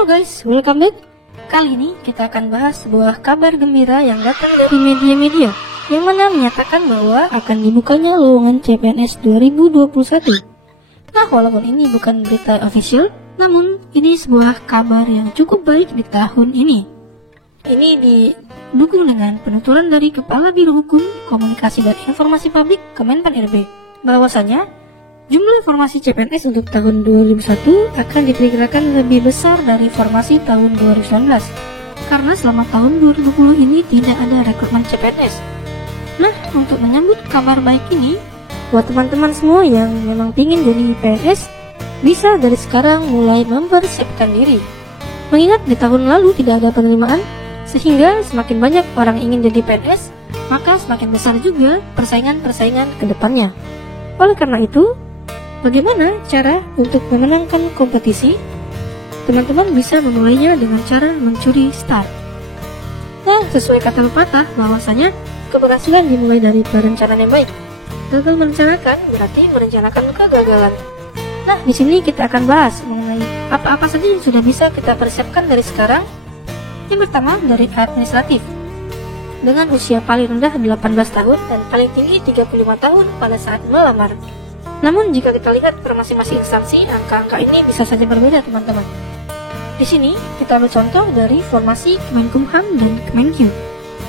Halo guys, welcome back. Kali ini kita akan bahas sebuah kabar gembira yang datang dari media-media yang mana menyatakan bahwa akan dibukanya lowongan CPNS 2021. Nah, walaupun ini bukan berita official, namun ini sebuah kabar yang cukup baik di tahun ini. Ini didukung dengan penuturan dari Kepala Biro Hukum, Komunikasi dan Informasi Publik Kemenpan RB, bahwasanya jumlah formasi CPNS untuk tahun 2001 akan diperkirakan lebih besar dari formasi tahun 2019 karena selama tahun 2020 ini tidak ada rekrutmen CPNS. Nah, untuk menyambut kabar baik ini, buat teman-teman semua yang memang ingin jadi PNS, bisa dari sekarang mulai mempersiapkan diri. Mengingat di tahun lalu tidak ada penerimaan, sehingga semakin banyak orang ingin jadi PNS, maka semakin besar juga persaingan-persaingan ke depannya. Oleh karena itu, bagaimana cara untuk memenangkan kompetisi? Teman-teman bisa memulainya dengan cara mencuri start. Nah, sesuai kata pepatah bahwasanya keberhasilan dimulai dari perencanaan yang baik. Gagal merencanakan berarti merencanakan kegagalan. Nah, di sini kita akan bahas mengenai apa-apa saja yang sudah bisa kita persiapkan dari sekarang. Yang pertama dari administratif. Dengan usia paling rendah 18 tahun dan paling tinggi 35 tahun pada saat melamar. Namun jika kita lihat per masing-masing instansi, angka-angka ini bisa saja berbeda, teman-teman. Di sini kita ambil contoh dari formasi Kemenkumham dan Kemenq.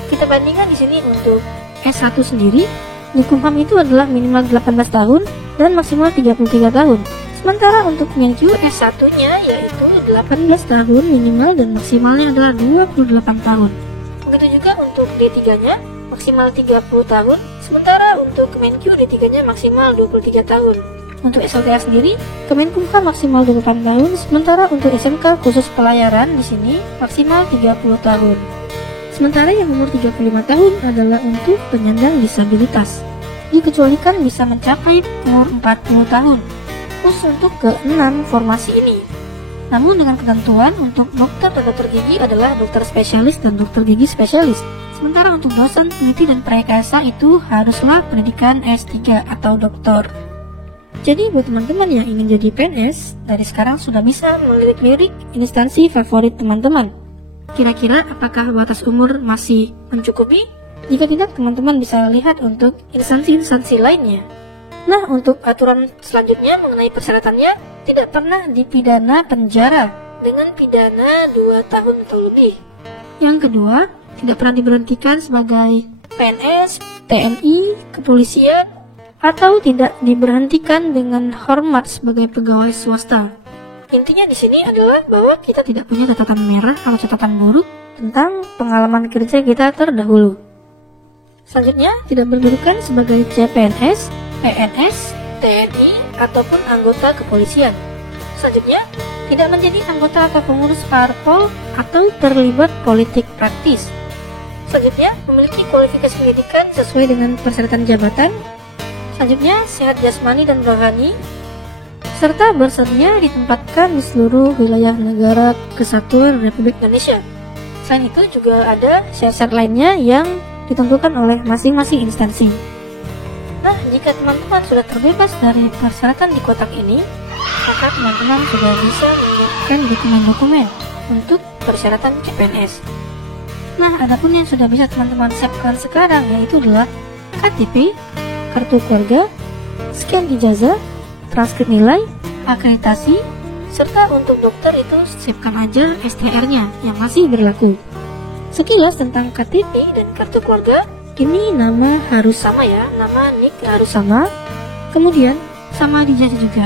Kita bandingkan di sini untuk S1 sendiri, Kemenkumham itu adalah minimal 18 tahun dan maksimal 33 tahun. Sementara untuk Kemenq S1-nya yaitu 18 tahun minimal dan maksimalnya adalah 28 tahun. Begitu juga untuk D3-nya maksimal 30 tahun, sementara untuk Kemenq D3-nya maksimal 23 tahun. Untuk SLTA sendiri, Kemenkumham maksimal 28 tahun, sementara untuk SMK khusus pelayaran di sini maksimal 30 tahun. Sementara yang umur 35 tahun adalah untuk penyandang disabilitas. Dikecualikan bisa mencapai umur 40 tahun, khusus untuk ke-6 formasi ini. Namun dengan ketentuan untuk dokter dan dokter gigi adalah dokter spesialis dan dokter gigi spesialis. Sementara untuk dosen, peneliti, dan praekasa itu haruslah pendidikan S3 atau doktor. Jadi buat teman-teman yang ingin jadi PNS, dari sekarang sudah bisa melirik-lirik instansi favorit teman-teman. Kira-kira apakah batas umur masih mencukupi? Jika tidak, teman-teman bisa lihat untuk instansi-instansi lainnya. Nah, untuk aturan selanjutnya mengenai persyaratannya, tidak pernah dipidana penjara dengan pidana 2 tahun atau lebih. Yang kedua, tidak pernah diberhentikan sebagai PNS, TNI, kepolisian, atau tidak diberhentikan dengan hormat sebagai pegawai swasta. Intinya di sini adalah bahwa kita tidak punya catatan merah atau catatan buruk tentang pengalaman kerja kita terdahulu. Selanjutnya, tidak berkedudukan sebagai CPNS, PNS, TNI, ataupun anggota kepolisian. Selanjutnya, tidak menjadi anggota atau pengurus parpol atau terlibat politik praktis. Selanjutnya, memiliki kualifikasi pendidikan sesuai dengan persyaratan jabatan. Selanjutnya, sehat jasmani dan rohani, serta bersedia ditempatkan di seluruh wilayah negara kesatuan Republik Indonesia. Selain itu juga ada syarat-syarat lainnya yang ditentukan oleh masing-masing instansi. Nah, jika teman-teman sudah terbebas dari persyaratan di kotak ini, maka teman-teman sudah bisa mengirimkan dokumen-dokumen untuk persyaratan CPNS. Nah, adapun yang sudah bisa teman-teman siapkan sekarang yaitu adalah KTP, kartu keluarga, scan ijazah, transkrip nilai, akreditasi, serta untuk dokter itu siapkan aja STR-nya yang masih berlaku. Sekilas tentang KTP dan kartu keluarga, ini nama harus sama ya, nama NIK harus sama, kemudian sama di ijazah juga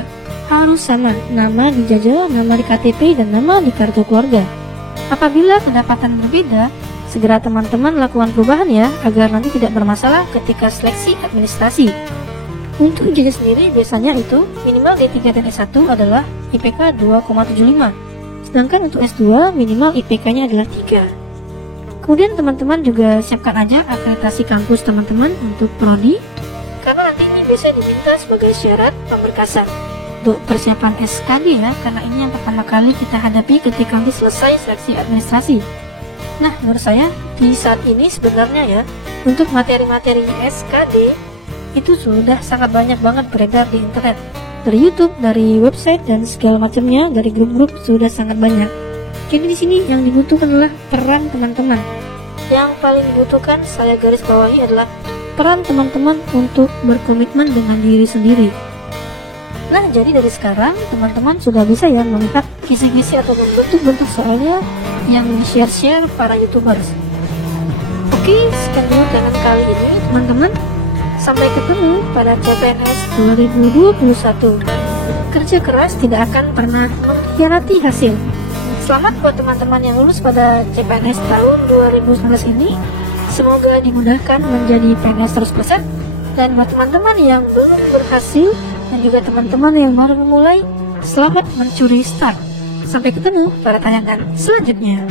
harus sama, nama di ijazah, nama di KTP, dan nama di kartu keluarga. Apabila kedapatan berbeda, segera teman-teman lakukan perubahan ya, agar nanti tidak bermasalah ketika seleksi administrasi. Untuk ijazah sendiri biasanya itu minimal D3 dan S1 adalah IPK 2,75, sedangkan untuk S2 minimal IPK-nya adalah 3. Kemudian teman-teman juga siapkan aja akreditasi kampus teman-teman untuk prodi, karena nanti ini biasa diminta sebagai syarat pemberkasan untuk persiapan SKD ya, karena ini yang pertama kali kita hadapi ketika nanti selesai seleksi administrasi. Nah, menurut saya di saat ini sebenarnya ya, untuk materi-materi SKD itu sudah sangat banyak banget beredar di internet. Dari YouTube, dari website, dan segala macamnya, dari grup-grup sudah sangat banyak. Jadi di sini yang dibutuhkan adalah peran teman-teman. Yang paling dibutuhkan saya garis bawahi adalah peran teman-teman untuk berkomitmen dengan diri sendiri. Nah, jadi dari sekarang teman-teman sudah bisa ya melihat kisi-kisi atau bentuk-bentuk soalnya yang di-share para YouTubers. Oke, sekian dulu dengan kali ini teman-teman. Sampai ketemu pada CPNS 2021. Kerja keras tidak akan pernah mengkhianati hasil. Selamat buat teman-teman yang lulus pada CPNS tahun 2019 ini. Semoga dimudahkan menjadi PNS 100%. Dan buat teman-teman yang belum berhasil dan juga teman-teman yang baru memulai, selamat mencuri start. Sampai ketemu pada tayangan selanjutnya.